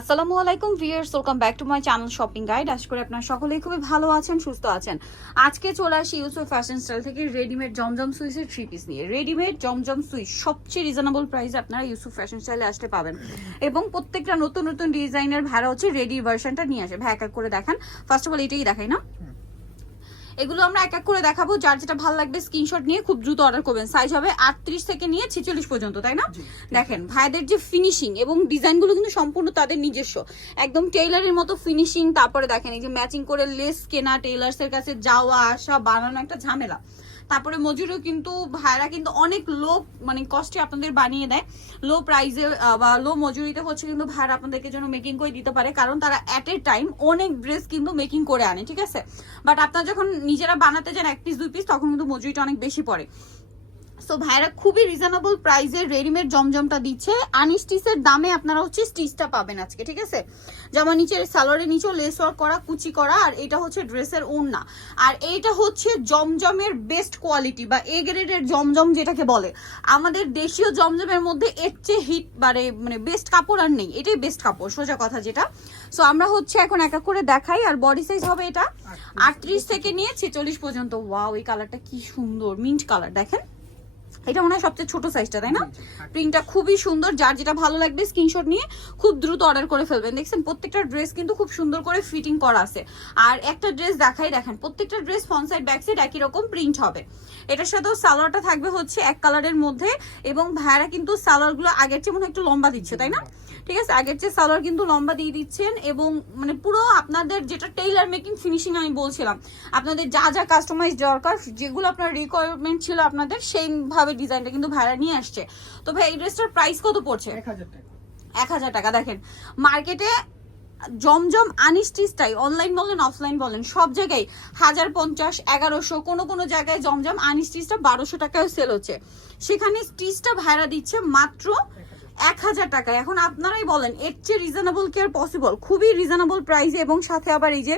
আসসালামু আলাইকুম viewers welcome back to my channel shopping guide আশা করি আপনারা সকলেই খুবই ভালো আছেন, সুস্থ আছেন। আজকে চলে আসি ইউসুফ ফ্যাশন স্টাইল থেকে রেডিমেড জমজম সুইসের থ্রি পিস নিয়ে। রেডিমেড জমজম সুইস সবচেয়ে রিজনেবল প্রাইসে আপনারা ইউসুফ ফ্যাশন স্টাইলে আসতে পাবেন। এবং প্রত্যেকটা নতুন নতুন ডিজাইনের ভাড়া হচ্ছে রেডি ভার্সনটা নিয়ে আসে। ভাই, এক করে দেখেন। ফার্স্ট অফ অল এটাই দেখাই না। এগুলো আমরা এক এক করে দেখাবো। যার যেটা ভালো লাগবে স্ক্রিনশট নিয়ে খুব দ্রুত অর্ডার করবেন। সাইজ হবে আটত্রিশ থেকে নিয়ে ছেচল্লিশ পর্যন্ত তাই না? দেখেন ভাইদের যে ফিনিশিং এবং ডিজাইনগুলো কিন্তু সম্পূর্ণ তাদের নিজস্ব। একদম টেইলারের মতো ফিনিশিং তারপরে দেখেন এই যে ম্যাচিং করে লেস কেনা টেইলার্সের কাছে যাওয়া আসা বানানো একটা ঝামেলা। তারপরে মজুরিও কিন্তু, ভাইরা কিন্তু অনেক লো মানে কস্টে আপনাদের বানিয়ে দেয়। লো প্রাইসে বা লো মজুরিতে হচ্ছে কিন্তু ভাইরা আপনাদেরকে জন্য মেকিং করে দিতে পারে। কারণ তারা অ্যাট এ টাইম অনেক ড্রেস কিন্তু মেকিং করে আনে, ঠিক আছে? বাট আপনারা যখন নিজেরা বানাতে যান এক পিস দুই পিস তখন কিন্তু মজুরিটা অনেক বেশি পড়ে। সো ভাইরা, খুবই রিজনেবল প্রাইসে রেডিমেড জমজমটা দিচ্ছে। আনস্টিচের দামে আপনারা হচ্ছে স্টিচটা পাবেন আজকে, ঠিক আছে? যেমন নিচের সালোয়ারের নিচেও লেস ওয়ার্ক করা, কুচি করা, আর এটা হচ্ছে ড্রেসের ওড়না। আর এইটা হচ্ছে জমজমের বেস্ট কোয়ালিটি বা এ গ্রেডের জমজম যেটাকে বলে। আমাদের দেশীয় জমজমের মধ্যে এর চেয়ে হিট মানে মানে বেস্ট কাপড় আর নেই। এটাই বেস্ট কাপড়, সোজা কথা যেটা। সো আমরা হচ্ছে এখন এক এক করে দেখাই, আর বডি সাইজ হবে এটা আটত্রিশ থেকে নিয়ে ছেচল্লিশ পর্যন্ত। ওয়াও এই কালারটা কি সুন্দর মিন্ট কালার দেখেন। এটা মনে হয় সবচেয়ে ছোট সাইজটা তাই না? প্রিন্টটা খুবই সুন্দর যার যেটা ভালো লাগবে স্ক্রিনশট নিয়ে খুব দ্রুত অর্ডার করে ফেলবেন। দেখছেন প্রত্যেকটা ড্রেস কিন্তু খুব সুন্দর করে ফিটিং করা আছে। আর একটা ড্রেস দেখাই দেখেন প্রত্যেকটা dress front side back side একই রকম প্রিন্ট হবে। এটার সাথেও সালোয়ারটা থাকবে হচ্ছে এক কালারের মধ্যে এবং ভাইরা কিন্তু সালোয়ারগুলো আগের চেয়ে মনে হয় একটু লম্বা দিচ্ছে তাই না? ঠিক আছে আগের চেয়ে সালোয়ার কিন্তু লম্বা দিয়ে দিচ্ছেন এবং মানে পুরো আপনাদের যেটা টেইলার মেকিং ফিনিশিং আমি বলছিলাম আপনাদের যা যা কাস্টমাইজ দরকার যেগুলো আপনার রিকোয়ারমেন্ট ছিল আপনাদের সেইভাবে ডিজাইনটা কিন্তু ভাড়া নিয়ে আসছে। তো ভাই এই ড্রেসটার প্রাইস কত পড়ছে? এক হাজার টাকা। দেখেন। মার্কেটে জমজম আনিস্টিচটাই অনলাইন বলেন অফলাইন বলেন সব জায়গায় হাজার পঞ্চাশ এগারোশো কোনো কোনো জায়গায় জমজম আনিস্টিচটা বারোশো টাকায় সেল হচ্ছে। সেখানে স্টিচটা ভাড়া দিচ্ছে মাত্র এক হাজার টাকা এখন আপনারাই বলেন এর চেয়ে রিজনেবল কেয়ার পসিবল খুবই রিজনেবল প্রাইসে এবং সাথে আবার এই যে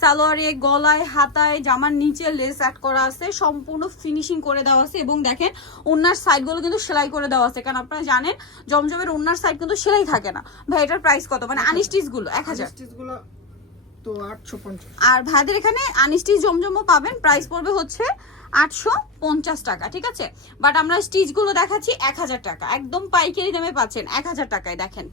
সালোয়ারে গলায় হাতায় জামার নিচে লেস অ্যাড করা আছে সম্পূর্ণ ফিনিশিং করে দেওয়া আছে এবং দেখেন ওনার সাইডগুলো কিন্তু সেলাই করে দেওয়া আছে। কারণ আপনারা জানেন জমজমের ওনার সাইড কিন্তু সেলাই থাকে না। ভাই এটার প্রাইস কত? মানে আনিস্টিচগুলো এক হাজার। স্টিচগুলো তো আটশো আর ভাইদের এখানে আনিস্টিচ জমজমও পাবেন প্রাইস পড়বে হচ্ছে আটশো পঞ্চাশ টাকা ঠিক আছে? বাট আমরা স্টিচগুলো দেখাচ্ছি এক হাজার টাকা একদম পাইকারি দামে পাচ্ছেন এক হাজার টাকায় দেখেন।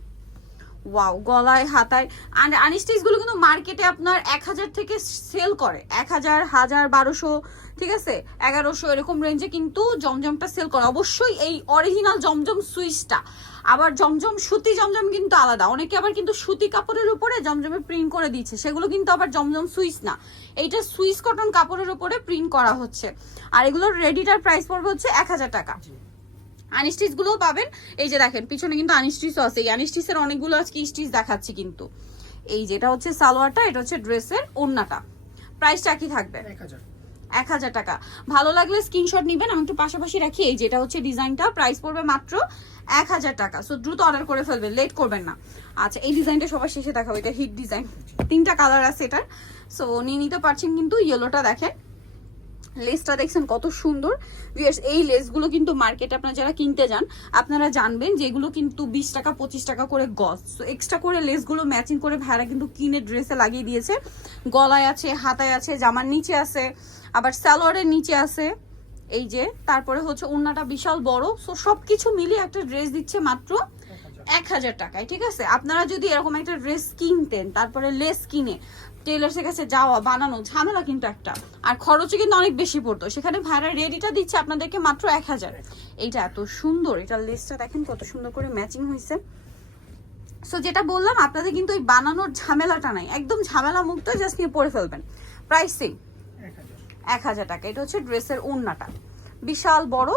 ওয়াও গলায়, হাতায়। আর আনিস্টিচগুলো কিন্তু মার্কেটে আপনার এক হাজার থেকে সেল করে। এক হাজার হাজার, বারোশো, ঠিক আছে? এগারোশো, এরকম রেঞ্জে কিন্তু জমজমটা সেল করে। অবশ্যই এই অরিজিনাল জমজম সুইচটা। আবার জমজম, সুতি জমজম কিন্তু আলাদা। অনেকে আবার কিন্তু সুতি কাপড়ের উপরে জমজমে প্রিন্ট করে দিচ্ছে। সেগুলো কিন্তু আবার জমজম সুইচ না। এইটা সুইচ কটন কাপড়ের উপরে প্রিন্ট করা হচ্ছে। আর এগুলোর রেডিটার প্রাইস পড়বে হচ্ছে এক হাজার টাকা। আনিস্টিচ গুলোও পাবেন। এই যে দেখেন পিছনে কিন্তু আনিস্টিচও আছে। এই আনিস্টিচের অনেকগুলো আজকে স্টিচ দেখাচ্ছি কিন্তু। এই যেটা হচ্ছে সালোয়ারটা এটা হচ্ছে ড্রেসের ওড়নাটা। প্রাইসটা কি থাকবে। এক হাজার। টাকা। ভালো লাগলে স্ক্রিনশট নিবেন। আমি একটু পাশাপাশি রাখি এই যেটা হচ্ছে ডিজাইনটা প্রাইস পড়বে মাত্র এক হাজার টাকা। সো দ্রুত অর্ডার করে ফেলবেন লেট করবেন না। আচ্ছা এই ডিজাইনটা সবার শেষে দেখাবো এটা হিট ডিজাইন তিনটা কালার আছে এটার। সো নিয়ে নিতে পারছেন কিন্তু ইয়েলোটা দেখেন। লেসটা দেখছেন কত সুন্দর। ভিউয়ার্স এই লেসগুলো কিন্তু মার্কেটে আপনারা যারা কিনতে যান, আপনারা জানবেন যে এগুলো কিন্তু বিশ টাকা, পঁচিশ টাকা করে গজ। সো এক্সট্রা করে লেসগুলো ম্যাচিং করে ভাড়া কিন্তু কিনে ড্রেসে লাগিয়ে দিয়েছে। গলায় আছে, হাতায় আছে, জামার নিচে আছে, আবার সালোয়ারের নিচে আছে। এই যে, তারপরে হচ্ছে ওড়নাটা বিশাল বড়। সো সবকিছু মিলিয়ে একটা ড্রেস দিচ্ছে মাত্র এক হাজার টাকায়, ঠিক আছে? আপনারা যদি এরকম একটা ড্রেস কিনতেন, তারপরে লেস কিনে টেলার্সের কাছে যাওয়া, বানানো, ঝামেলা কিন্তু একটা। আর খরচও কিন্তু অনেক বেশি পড়তো। সেখানে ভাড়া রেডিটা দিচ্ছে আপনাদেরকে মাত্র এক হাজার। এইটা এত সুন্দর, এটা লেসটা দেখেন কত সুন্দর করে ম্যাচিং হয়েছে সো যেটা বললাম, আপনাদের কিন্তু ওই বানানোর ঝামেলাটা নাই। একদম ঝামেলা মুক্ত জাস্ট নিয়ে পরে ফেলবেন। প্রাইস এক হাজার টাকা। এটা হচ্ছে ড্রেসের ওড়নাটা। বিশাল বড়,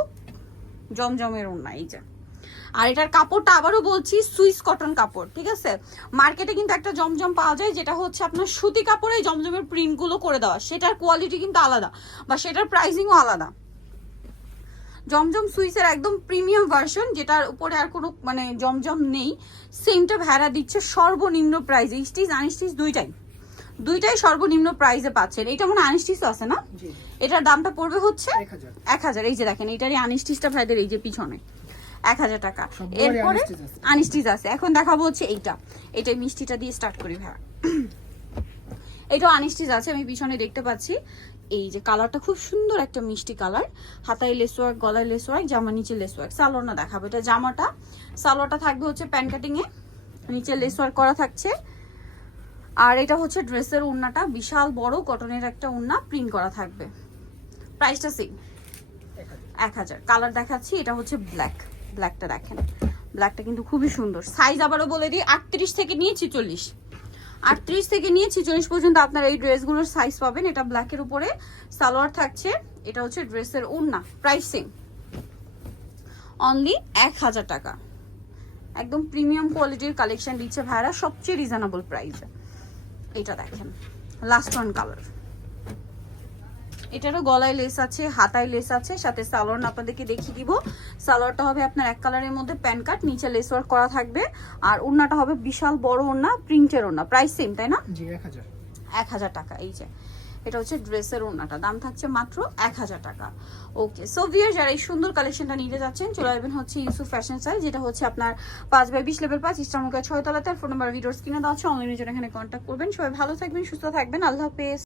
জমজমের ওড়না, এই যে। আর এটার কাপড়টা আবারও বলছি সুইস কটন কাপড় ঠিক আছে? মার্কেটে কিন্তু একটা জমজম পাওয়া যায় যেটা হচ্ছে আপনার সুতি কাপড়ে জমজমের প্রিন্টগুলো করে দেওয়া। সেটার কোয়ালিটি কিন্তু আলাদা বা সেটার প্রাইসিংও আলাদা। জমজম সুইসের একদম প্রিমিয়াম ভার্সন যেটার উপরে আর কোনো মানে জমজম নেই। সেমটা ভেড়া দিচ্ছে সর্বনিম্ন প্রাইসে স্টিচ আনস্টিচ দুইটাই। দুইটাই সর্বনিম্ন প্রাইসে পাচ্ছেন। এটা মনে আনস্টিচও আছে না? এটার দামটা পড়বে হচ্ছে এক হাজার। এই যে দেখেন এটারই আনস্টিচটা ভাইদের এই যে পিছনে। এক হাজার টাকা। এরপরে আনস্টিচ আছে। এখন দেখাবো হচ্ছে এইটা। এটা মিষ্টিটা দিয়ে স্টার্ট করি ভাইয়া। এটাও আনস্টিচ আছে আমি পিছনে দেখতে পাচ্ছি। এই যে কালারটা খুব সুন্দর একটা মিষ্টি কালার হাতায় লেস ওয়ার্ক গলায় লেস ওয়ার্ক জামা নিচে লেস ওয়ার্ক সালোয়ারটা দেখাবো এটা জামাটা। সালোয়ারটা থাকবে হচ্ছে প্যান কাটিং এ। নিচে লেস ওয়ার্ক করা থাকছে। আর এটা হচ্ছে ড্রেসের উন্নাটা। বিশাল বড় কটনের একটা উন্না প্রিন্ট করা থাকবে। প্রাইসটা সেম এক হাজার। কালার দেখাচ্ছি এটা হচ্ছে ব্ল্যাক ব্ল্যাকটা দেখেন। ব্ল্যাকটা কিন্তু খুবই সুন্দর। সাইজ আবারও বলে দিই, আটত্রিশ থেকে নিয়ে ছিচল্লিশ। আটত্রিশ থেকে নিয়ে ছিচল্লিশ পর্যন্ত আপনারা এই ড্রেসগুলোর সাইজ পাবেন। এটা ব্ল্যাকের উপরে সালোয়ার থাকছে। এটা হচ্ছে ড্রেসের ওড়না প্রাইসিং অনলি এক হাজার টাকা। একদম প্রিমিয়াম কোয়ালিটির কালেকশন দিচ্ছে ভাইরা, সবচেয়ে রিজনেবল প্রাইস এটা দেখেন লাস্ট ওয়ান কালার এটারও গলায় লেস আছে হাতায় লেস আছে সাথে সালোয়ার আপনাদেরকে দেখিয়ে দিব। সালোয়ারটা হবে আপনার এক কালারের মধ্যে প্যান কাট নিচে লেস ওয়ার্ক করা থাকবে। আর ওড়নাটা হবে বিশাল বড় ওড়না প্রিন্টের ওড়না প্রাইস সেম তাই না? জি এক হাজার। টাকা এই যে। এটা হচ্ছে ড্রেসের ওড়নাটা দাম থাকছে মাত্র এক হাজার টাকা। ওকে সো ভিয়ার যারা এই সুন্দর কালেকশনটা নিতে যাচ্ছেন চলে আসবেন হচ্ছে ইউসুফ ফ্যাশন স্টাইল যেটা হচ্ছে আপনার পাঁচ বাই বিশ লেভেল পাঁচ ছয় তলাতে। ফোন নাম্বার ভিডিওস কিনে দেওয়া হচ্ছে অনলাইনের জন্য এখানে কন্ট্যাক্ট করবেন। সবাই ভালো থাকবেন সুস্থ থাকবেন। আল্লাহ হাফেজ।